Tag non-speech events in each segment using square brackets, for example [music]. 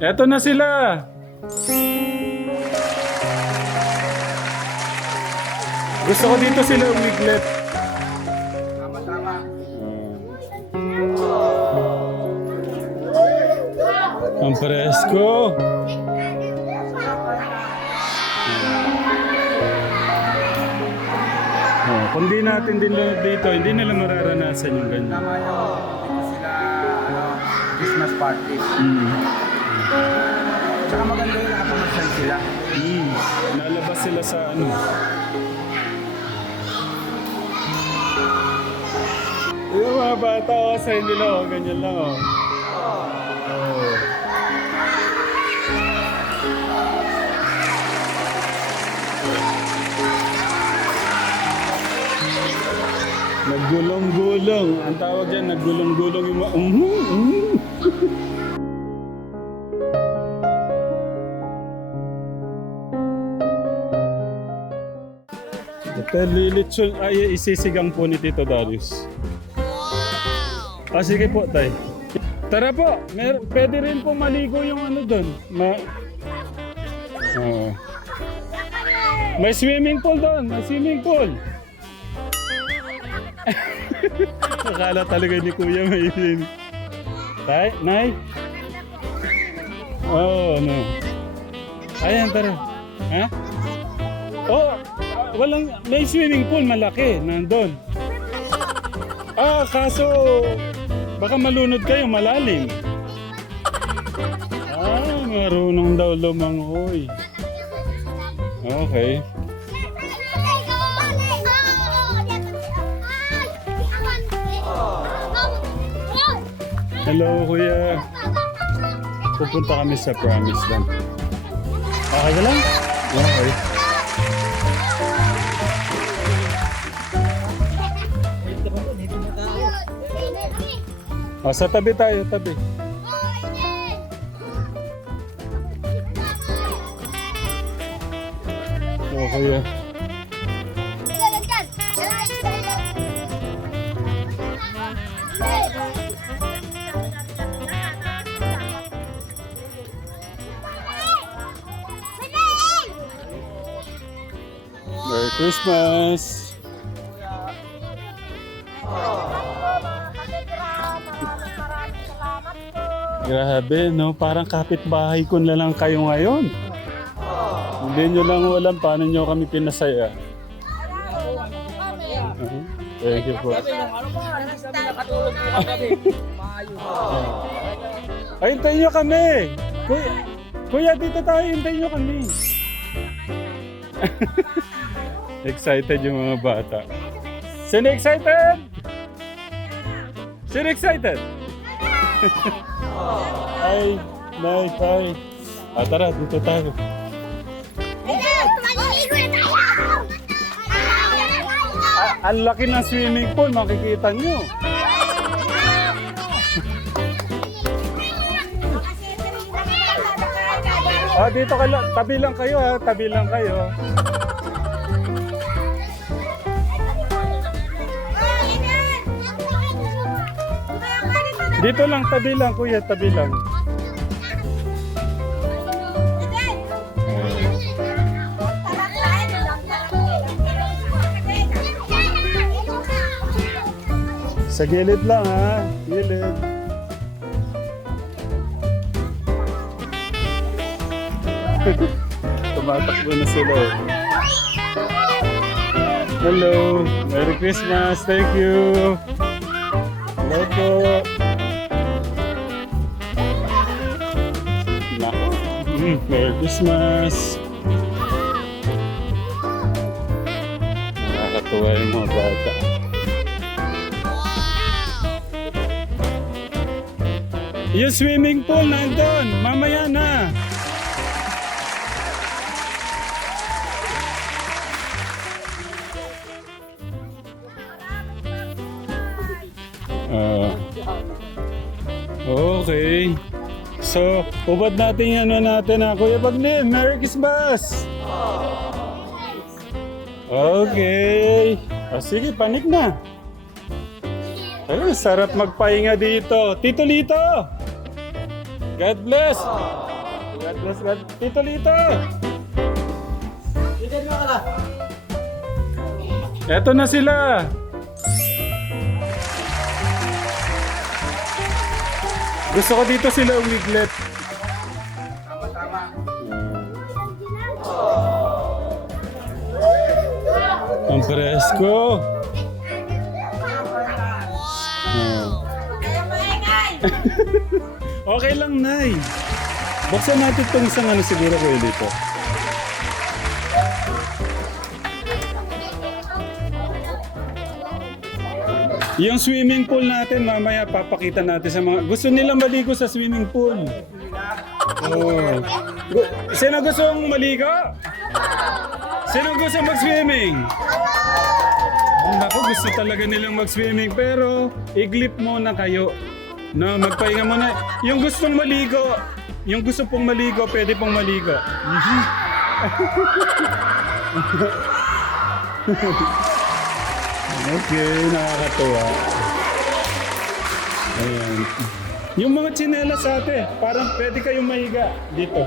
Eto na sila. Gusto ko dito sila umiglet. Tama-tama. Ang presko. Oh, kung di natin din dito, hindi nila mararanasan yung ganyan. Tama yun. Dito sila, ano, Christmas party. Mm. Tsaka maganda yung nakapamasyal sila. Mm. Lalabas sila sa ano. Yung mga bata ko sa hindi lang, oh, ganyan lang oh. Oh. Naggulong-gulong. Ang tawag yan, naggulong-gulong yung mga... [laughs] Mhm, lilitsyon ay isisigang po ni Tito Darius. Wow! Ah, sige po, tay. Tara po, mer pwede rin po maligo yung ano doon. Ma Oo. May swimming pool doon, may swimming pool. [laughs] Akala talaga ni Kuya may swimming. Tay, Nay? Oo, oh, ano. Ayan, tara. Ha? Oh, walang, may swimming pool malaki, nandun. Ah, kaso, baka malunod kayo, malalim. Ah, marunong daw lumangoy. Okay. Hello, kuya. Pupunta kami sa Promise Land. Okay ka lang? Okay. Oh, sa tabi tayo, tabi. Oh, kuya. Merry Christmas! Grabe, no? Parang kapitbahay ko na lang kayo ngayon. Hindi nyo lang alam paano nyo kami pinasaya. Uh-huh. Thank you po. Ay, hintayin nyo kami! Kuya, kuya, dito tayo, hintayin nyo kami. [laughs] excited yung mga bata. Sino excited? Sino excited? [laughs] Ay, nice, ay. Ah, tara, dito tayo. Ah, ang laki ng swimming pool, makikita nyo. Ah, dito kayo, tabi lang kayo ha, tabi lang kayo. Dito lang, tabi lang kuya, tabi lang. Sa gilid lang ha, gilid. [laughs] Tumatakbo na sila eh. Hello, Merry Christmas, thank you. Hello po. Nako. Mm, Merry Christmas. Nakakatuwa yung mga bata. Yung swimming pool nandun. Mamaya na. Ah. okay. So, ubad natin yung ano natin ha. Kuya Bagnim, Merry Christmas! Okay. O sige, panik na. Ay, sarap magpahinga dito. Tito Lito! God bless! God bless God. Tito Lito! Eto na sila! Gusto ko dito sila umiglet. Ang presko! Oh. [laughs] okay lang, Nay. Buksan natin itong isang ano siguro ko dito. Yung swimming pool natin, mamaya papakita natin sa mga... Gusto nilang maligo sa swimming pool. Oh. Sino gustong maligo? Sino gusto mag-swimming? Naku, gusto talaga nilang mag-swimming pero iglip muna kayo. No, magpahinga muna. Yung gustong maligo, yung gusto pong maligo, pwede pong maligo. Mhm. [laughs] okay, nakakatuwa. Ayan. Yung mga tsinelas ate, parang pwede kayong mahiga dito.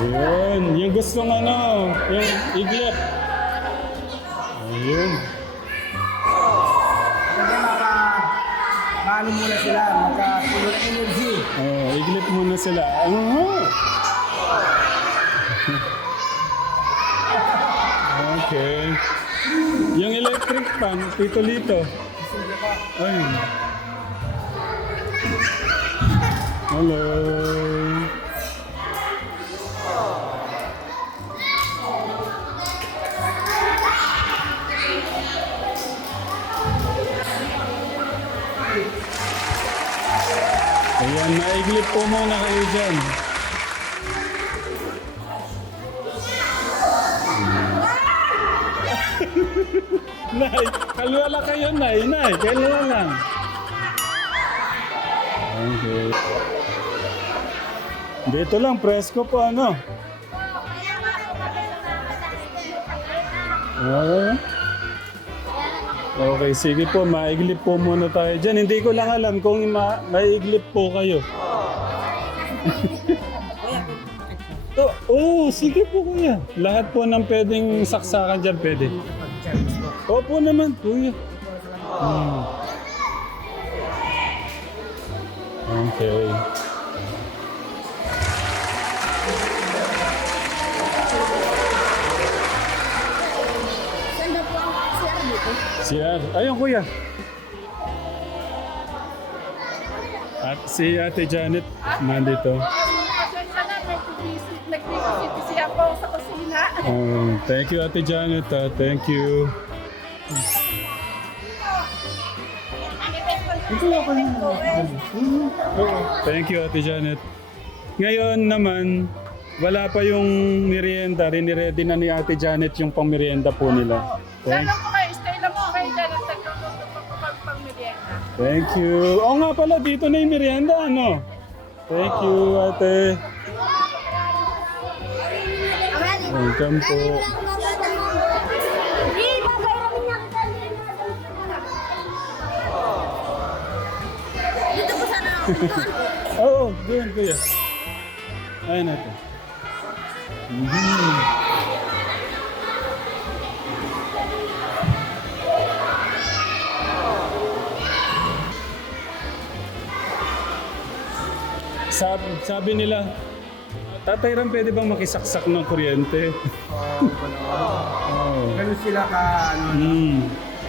Ayun, yung gustong ano, yung iglip. Ayun. Maano muna sila, magkapulo ng energy. Oh, iglip muna sila. Oh. okay. Yung electric fan, Tito Lito. Ay. Hello. Ayan, naiglip po muna kayo dyan. [laughs] Nay, kalma lang kayo, Nay. Nay, lang. Okay. Dito lang, presko po ano. Ah. Okay, sige po, maiglip po muna tayo dyan. Hindi ko lang alam kung ma maiglip po kayo. [laughs] Oo, oh, sige po kuya. Lahat po ng pwedeng saksakan dyan pwede. Opo naman, kuya. Hmm. Okay. Dito? CR. Ayun kuya. At si Ate Janet nandito. Pasensya na, nag-visit siya po sa kusina. Um, thank you Ate Janet. ah. thank you. Thank you Ate Janet. Ngayon naman, wala pa yung merienda. Riniredy na ni Ate Janet yung pang merienda po nila. Thank, thank you. Oo nga pala, dito na yung merienda, ano? Thank you, ate. Welcome po. [laughs] Oo, doon kuya. Ayun natin. Mhm. Sabi, sabi nila, Tatay Ram, pwede bang makisaksak ng kuryente? Oh. [laughs] Oo. Ganun sila ka, ano, Hmm.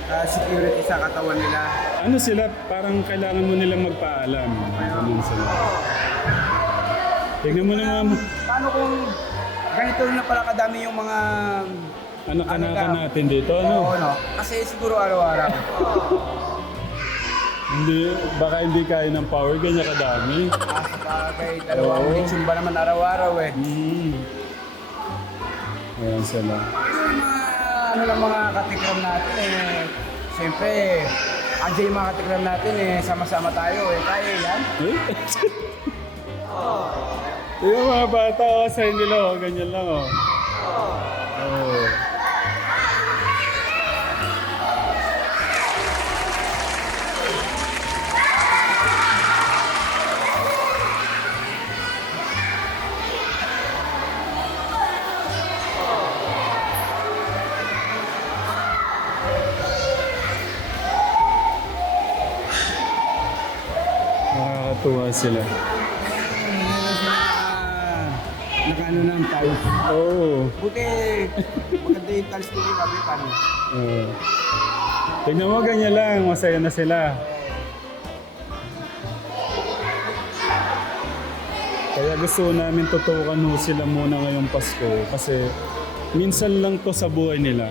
ka security sa katawan nila. Ano sila, parang kailangan mo nilang magpaalam. Ganun sila. Tignan mo naman, Paano kung ganito na pala kadami yung mga... anak-anakan Ano ka? natin dito, ano? Oo, no? Kasi siguro araw-araw. [laughs] Hindi, baka hindi kaya ng power, ganyan kadami. Ah, sa bagay, dalawang Oo. lechon ba naman araw-araw eh. Hmm. Ayan sila. Yung mga, ano lang mga katikram natin eh, siyempre, andyan yung mga katikram natin eh, sama-sama tayo eh, kaya yan. [laughs] Eh? Yung mga bata, oh, sa nila, oh, ganyan lang, oh. Oh. Sila. Sila na nakano ng tiles. Oo. Buti, maganda yung tiles ko yung kapitan. Oh. Tignan mo, ganyan lang. Masaya na sila. Kaya gusto namin tutukan ho sila muna ngayong Pasko. Kasi minsan lang to sa buhay nila.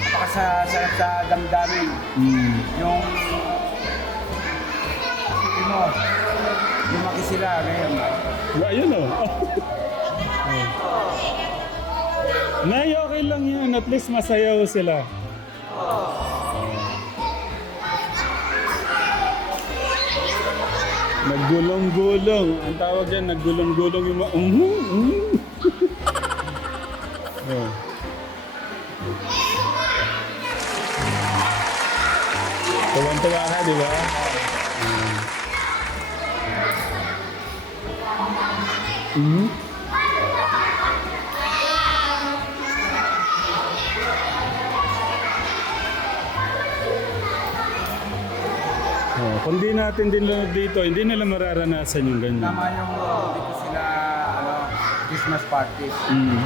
Baka sa, sa, sa damdamin, Mm. yung mo, lumaki sila ngayon. Ayun o. [laughs] Nay, okay lang yun. At least masaya ho sila. Naggulong-gulong. Ang tawag yan, naggulong-gulong yung mga... Mhm, mhm. Oh. Tuwan-tuwa ka, di ba? Mhm. Oh, kung di natin din dito, hindi nila mararanasan yung ganyan. Tama yung dito sila, ano, Christmas party. Mm.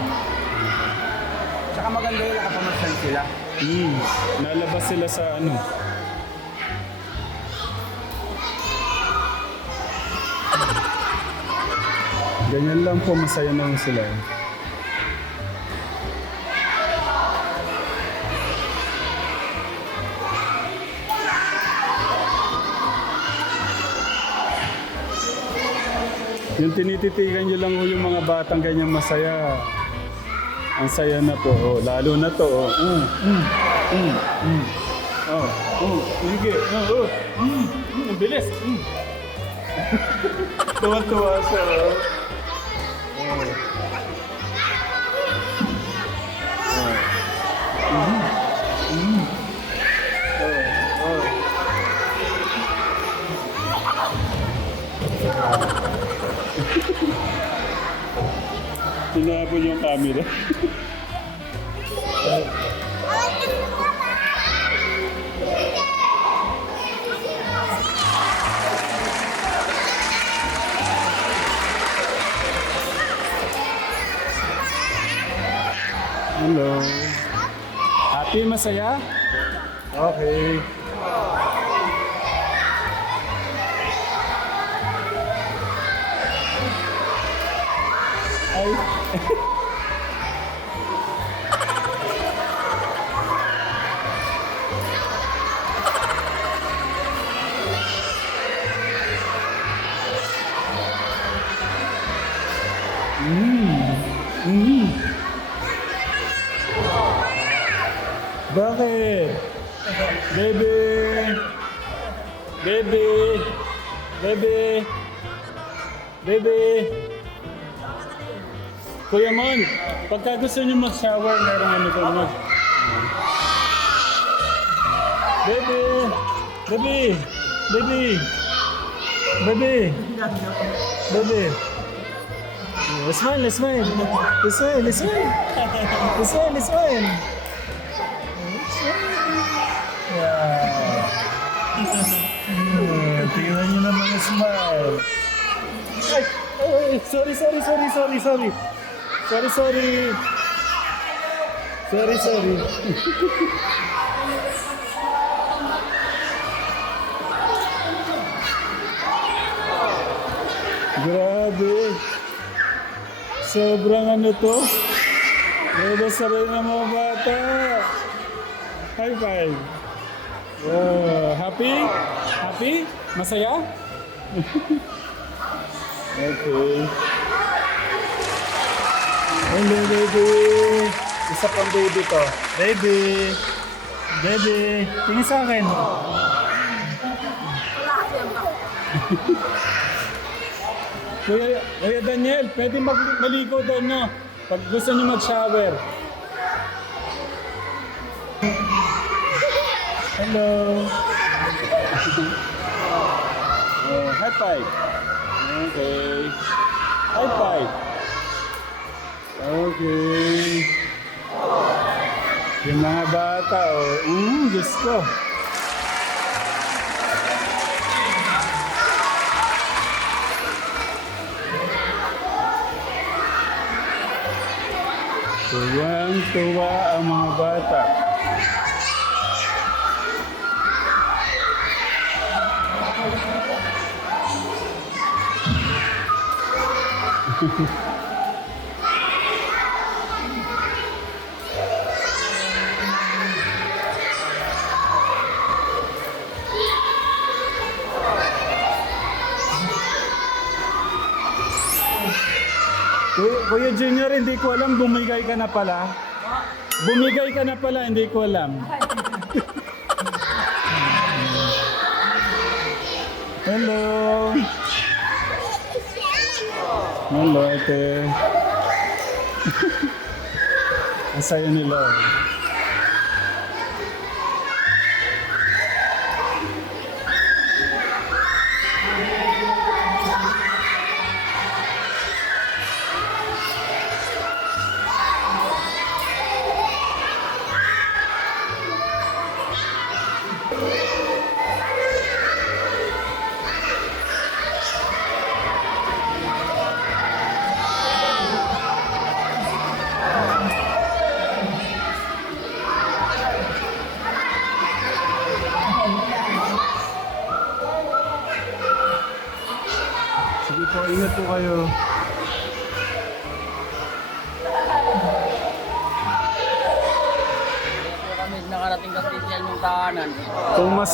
Tsaka maganda yung nakapamasyal sila. Mm. Nalabas sila sa ano. Ganyan lang po, masaya na sila. Yung tinititigan nyo lang ho yung mga batang ganyan masaya. Ang saya na po. Oh, lalo na to. Oh. Mm, mm, mm, mm. Oh, oh, sige. Oh, oh. Mm, mm, bilis. Mm. [laughs] Tuwa-tuwa siya. Oh. Tinapon yung camera. [laughs] Hello. Happy, masaya? Okay. Ay. [laughs] Baby! Kuya Mon, pagka gusto niyo mag-shower, meron ano ko na. Baby! Baby! Baby! Baby! Baby! Oh, Smile, smile! Smile, smile! Smile, smile! Yeah. Hmm, [laughs] Tingnan niyo naman ang smile. Sorry, sorry, sorry, sorry, sorry. Sorry, sorry. Sorry, sorry. Grabe. Sobrang ano to. Grabe sabay ng mga bata. High five. Oh, happy? Happy? Masaya? [laughs] okay. Hello, baby. Isa pang baby to. Baby. Baby. Tingin sa akin. Kuya, Kuya Daniel, pwede mag maligo doon, no? Pag gusto niyo mag-shower. Hello. Uh, high five. Okay. High five. Okay. Yung mga bata, oh. Mm, Diyos ko. Tuwang-tuwa ang mga bata. Kuya, Junior, hindi ko alam, bumigay ka na pala. Bumigay ka na pala, hindi ko alam. [laughs] Hello. Hello, ate. [laughs] Ang saya nila. oh.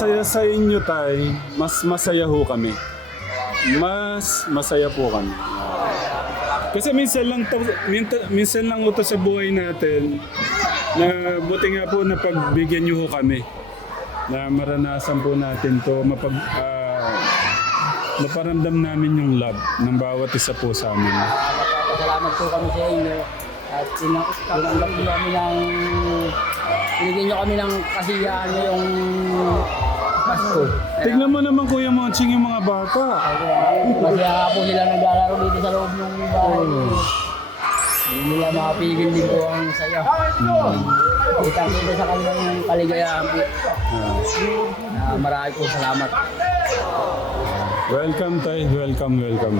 Masaya sa inyo, tay, mas masaya ho kami. Mas masaya po kami. Kasi minsan lang, to, minsan lang ito sa buhay natin na buti nga po na pagbigyan niyo ho kami na maranasan po natin to mapag ah, maparamdam namin yung love ng bawat isa po sa amin. Salamat po kami sa inyo. At tinang- tinanggap niyo kami ng... Binigyan niyo kami ng kasiyahan ngayong Pasko. Tignan mo naman Kuya Monching yung mga bata. Masaya po sila naglalaro dito sa loob ng bahay. Hindi nila makapigil din po ang saya. Kitang kita sa kanilang kaligayahan po. Na marami po salamat. Welcome tay, welcome, welcome.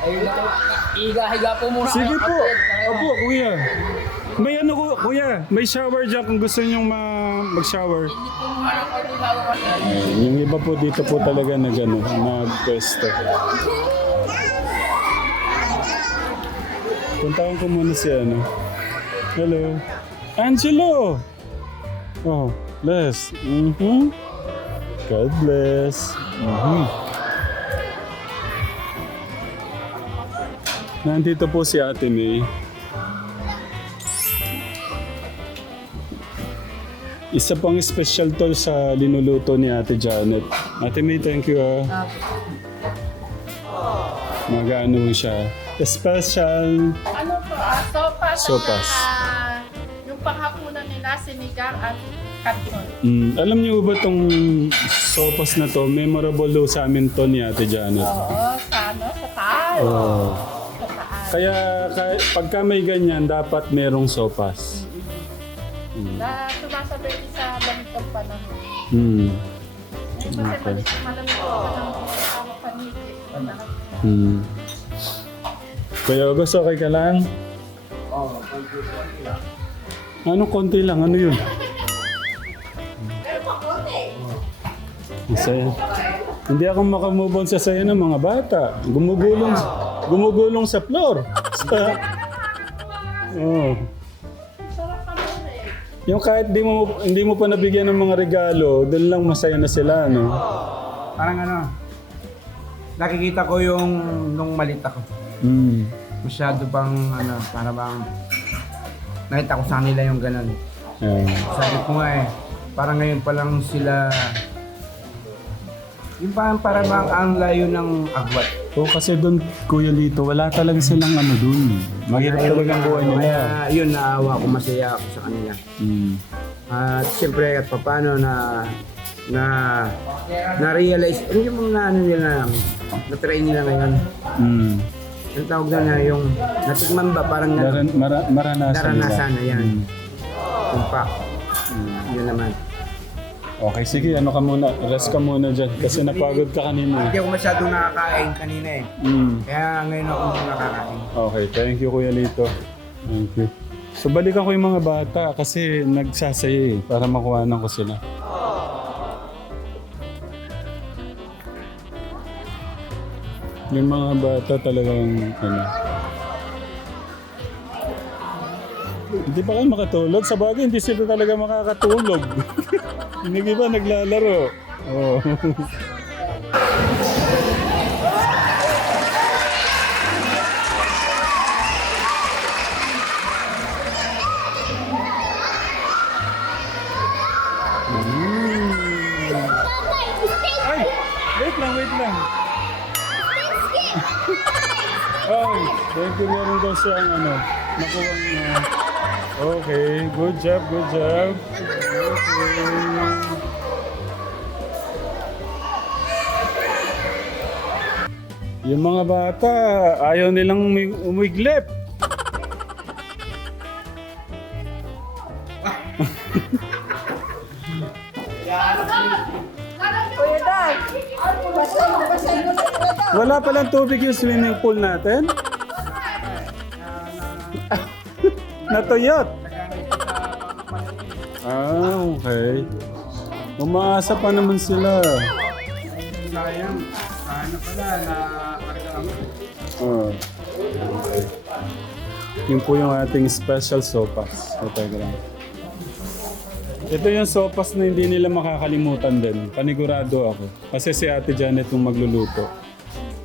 Ay, iga-higa po muna Sige po. Opo, kuya. May ano ko, kuya, may shower dyan kung gusto nyong ma- mag-shower. Ay, yung iba po dito po talaga nag ano, nag-pwesto. Puntahan ko muna si ano. Hello. Angelo! Oh, bless. Mm-hmm. God bless. Mm-hmm. Nandito po si Ate May. Isa pang special to sa linuluto ni Ate Janet. Ate May, thank you ah. Mag-ano siya. Special. Ano po, ah, sopas. Sopas. Ah, yung panghapunan nila, sinigang at kanton. Mm, alam niyo ba tong sopas na to? Memorable daw sa amin to ni Ate Janet. Oo, sa ano, sa taal. Oh. Sa taal. Kaya, kaya pagka may ganyan, dapat merong sopas. Na din sa lamig ng panahon. Hmm. Ngayon kasi malamig malamig ang panahon sa panigit. Hmm. Kuya August, okay ka lang? Ano konti lang? Ano yun? Masaya. Hindi ako makamove on sa saya ng mga bata. Gumugulong, gumugulong sa floor. [laughs] Sa, oh. Yung kahit di mo, hindi mo pa nabigyan ng mga regalo, doon lang masaya na sila, no? Parang ano, nakikita ko yung nung malit ako. Mm. Masyado bang ano, para bang nakita ko sa kanila yung ganun. Yeah. Sabi ko nga eh, parang ngayon pa lang sila yung parang para bang ang layo ng agwat. Oo, kasi doon, Kuya Lito, wala talaga silang ano doon. Mahirap talaga ang buhay nila. Kaya yun, naawa ko, masaya ako sa kanila. Mm. At siyempre at paano na na na-realize, ano yung mga ano nila, na-try nila ngayon. Mm. Yung tawag na na yung natikman ba parang na, Maran, mara, maranasan, naranasan na nila. yan. Mm. Yung fact. Yun naman. Okay, sige, ano ka muna. Rest ka muna dyan. Kasi napagod ka kanina. Hindi ako masyadong nakakain kanina eh. Mm. Kaya ngayon ako nakakain. Okay, thank you Kuya Lito. Thank you. So balikan ko yung mga bata kasi nagsasaya eh, para makuhanan ko sila. Yung mga bata talagang ano. Hindi pa kayo makatulog? Sa bagay, hindi sila talaga makakatulog. [laughs] Hindi ba naglalaro? Oh. Ay! Wait lang, wait lang. Ay, thank you meron daw siyang ano, nakuha niya. Okay, good job, good job. Yung mga bata, ayaw nilang umi- umiglip. Wala palang tubig yung swimming pool natin? [laughs] Natuyot. Ah, okay. Umaasa pa naman sila. Sayang. Ano pala, na karga lang. Ah. Okay. Yun po yung ating special sopas. Ito, lang. Ito yung sopas na hindi nila makakalimutan din. Panigurado ako. Kasi si Ate Janet yung magluluto.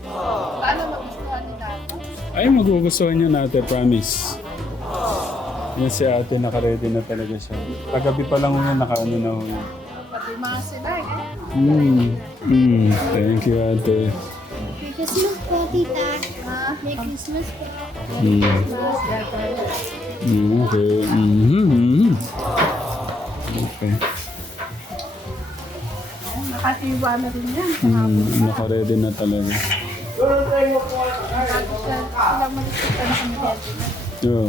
Paano magustuhan ni Nata? Ay, magugustuhan niyo natin, promise. Yan si ate, nakaredy na talaga siya. Kagabi pa lang yun, nakaano na yun. Pati mga sila eh. Mm. Mm. Thank you, ate. Merry Christmas po, tita. Merry Christmas po. Mm. Mm, okay. Mm-hmm. Okay. Nakatiwa na rin yan. Mm, nakaredy na talaga. Sila malikita na kami. Yeah.